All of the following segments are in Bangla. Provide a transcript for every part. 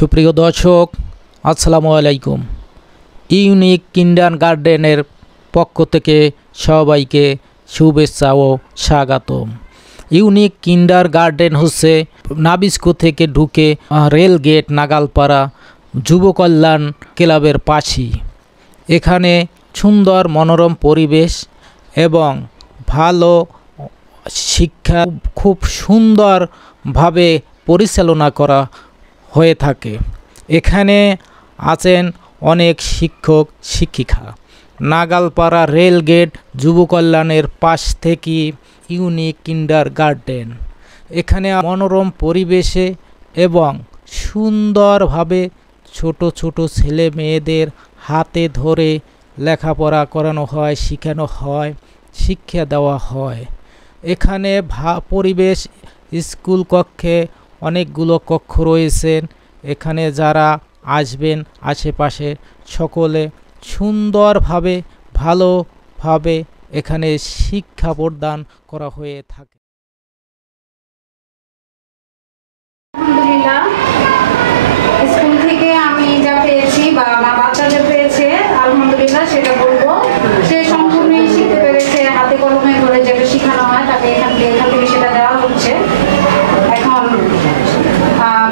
সুপ্রিয় দর্শক, আসসালামু আলাইকুম। ইউনিক কিন্ডারগার্টেনের পক্ষ থেকে সবাইকে শুভেচ্ছা ও স্বাগতম। ইউনিক কিন্ডারগার্টেন হচ্ছে নাবিস্কো থেকে ঢুকে রেলগেট নাগালপাড়া যুব কল্যাণ ক্লাবের পাশেই। এখানে সুন্দর মনোরম পরিবেশ এবং ভালো শিক্ষা খুব সুন্দরভাবে পরিচালনা করা হয়ে থাকে। এখানে আছেন অনেক শিক্ষক শিক্ষিকা। নাগালপাড়া রেলগেট যুব কল্যাণের পাশ থেকে ইউনিক কিন্ডারগার্টেন। এখানে মনোরম পরিবেশে এবং সুন্দরভাবে ছোট ছোট ছেলে মেয়েদের হাতে ধরে লেখাপড়া করানো হয়, শেখানো হয়, শিক্ষা দেওয়া হয়। এখানে পরিবেশ স্কুল কক্ষে অনেকগুলো কক্ষ রয়েছেন। এখানে যারা আসবেন আশেপাশে সকলে সুন্দরভাবে ভালোভাবে এখানে শিক্ষা প্রদান করা হয়ে থাকে। আলহামদুলিল্লাহ, স্কুল থেকে আমি যা পেয়েছি বা আমার বাচ্চা যা পেয়েছে আলহামদুলিল্লাহ সেটা বলবো। সে সম্পূর্ণই শিখতে পেরেছে, হাতে কলমে করে যেটা শেখানো হয় তাকে এখান থেকে সেটা দেওয়া হচ্ছে। এখন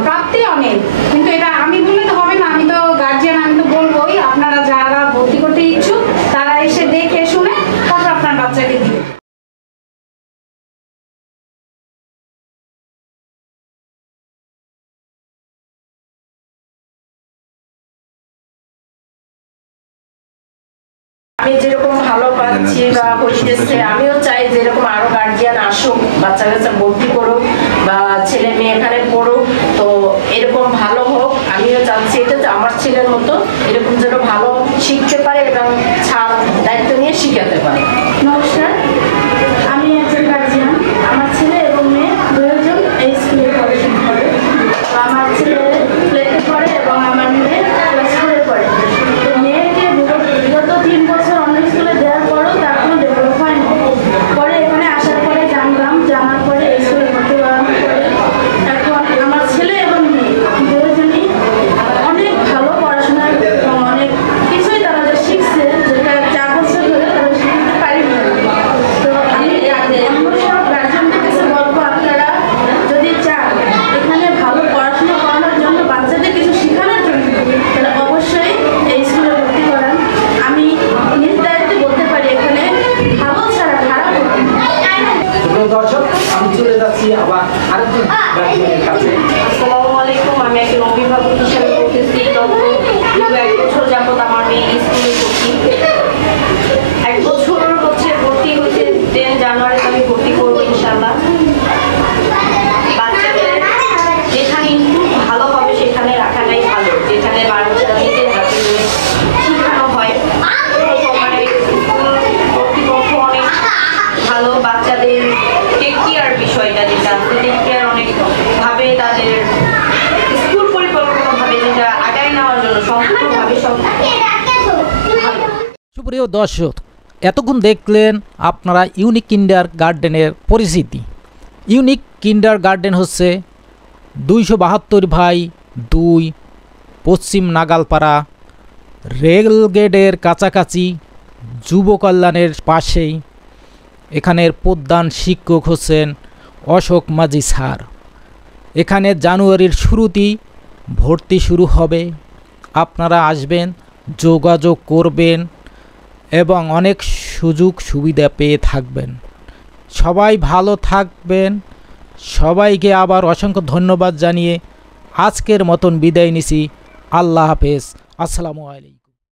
প্রাপ্তি অনেক, কিন্তু এটা আমি বললে তো হবে না, আমি তো গার্জিয়ান, আমি তো বলবোই। আপনারা যারা ভর্তি করতে ইচ্ছুক তারা এসে দেখে শুনে তারপর আপনার বাচ্চাকে দিন। আমি যেরকম ভালো পাচ্ছি বা হইতেছে, আমিও চাই যেরকম আরো গার্জিয়ান আসুক, বাচ্চা কাচ্চা ভর্তি করুক বা ছেলে মেয়ে এখানে পড়ুক, তো এরকম ভালো হোক। আমিও চাচ্ছি এটা যে আমার ছেলের মতো এরকম যেন ভালো শিখতে পারে এবং দায়িত্ব নিয়ে শিখাতে পারে। নমস্কার, আমি একজন গার্জিয়ান। আমার ছেলে এবং মেয়ে দুজন এই স্কুলে পড়াশোনা করে। আমার ছেলে প্লেতে পড়ে এবং আমার মেয়ে ক্লাস 4-এ পড়ে। তো মেয়েকে বিগত 3 বছর অন্য স্কুলে দেওয়ার পরও তার কোনো ডেভেলপ হয়নি। পরে এখানে আসার পরে জানার পরে এই স্কুলে ভর্তি করানোর পরে এখন আমার ছেলে এবং মেয়ে দুজনই অনেক ভালো পড়াশোনা এবং অনেক কিছুই তারা যে শিখছে, যেটা 4 বছর ধরে তারা শিখতে পারেনি। তো আমি অন্য সব গার্জিয়ানদের কাছে বলবো, আপনারা যদি চান এখানে ভালো পড়াশোনা করানোর জন্য, বাচ্চাদের কিছু শেখানোর জন্য, তাহলে অবশ্যই এই স্কুলে ভর্তি করান। আমি নিজ দায়িত্বে বলতে পারি এখানে ভালো ছাড়া খারাপ হবে না। দর্শক, আমি চলে যাচ্ছি আবার আরেকজন গার্জিয়ানের কাছে। আসসালামু আলাইকুম, আমি একজন অভিভাবক হিসেবে বলতেছি। গত 1 বছর যাবত আমার মেয়ে স্কুলে ভর্তি। 1 বছর হচ্ছে ভর্তি হয়েছে, 10 জানুয়ারিতে আমি ভর্তি করবো ইনশাল্লাহ। বাচ্চাদের যেখানে ভালো হবে সেখানে রাখাটাই ভালো, যেখানে বাচ্চারা নিজের হাতে শেখানো হয়। মানে স্কুল কর্তৃপক্ষ অনেক ভালো, বাচ্চাদের টেক কেয়ার বিষয়টা যেটা আছে, টেক কেয়ার অনেকভাবে তাদের স্কুল পরিকল্পনাভাবে যেটা আগায় নেওয়ার জন্য সম্পূর্ণভাবে সব ভালো। সুপ্রিয় দর্শক, এতক্ষণ দেখলেন আপনারা ইউনিক কিন্ডারগার্টেনের পরিচিতি। ইউনিক কিন্ডারগার্টেন হচ্ছে 272/2 পশ্চিম নাগালপাড়া রেলগেটের কাছাকাছি যুব কল্যাণের পাশেই। এখানের প্রধান শিক্ষক হচ্ছেন অশোক মাঝি স্যার। এখানে জানুয়ারির শুরুতেই ভর্তি শুরু হবে। আপনারা আসবেন, যোগাযোগ করবেন এবং অনেক সুযোগ সুবিধা পেয়ে থাকবেন। সবাই ভালো থাকবেন। সবাইকে আবার অসংখ্য ধন্যবাদ জানিয়ে আজকের মতন বিদায় নিছি। আল্লাহ হাফেজ। আসসালামু আলাইকুম।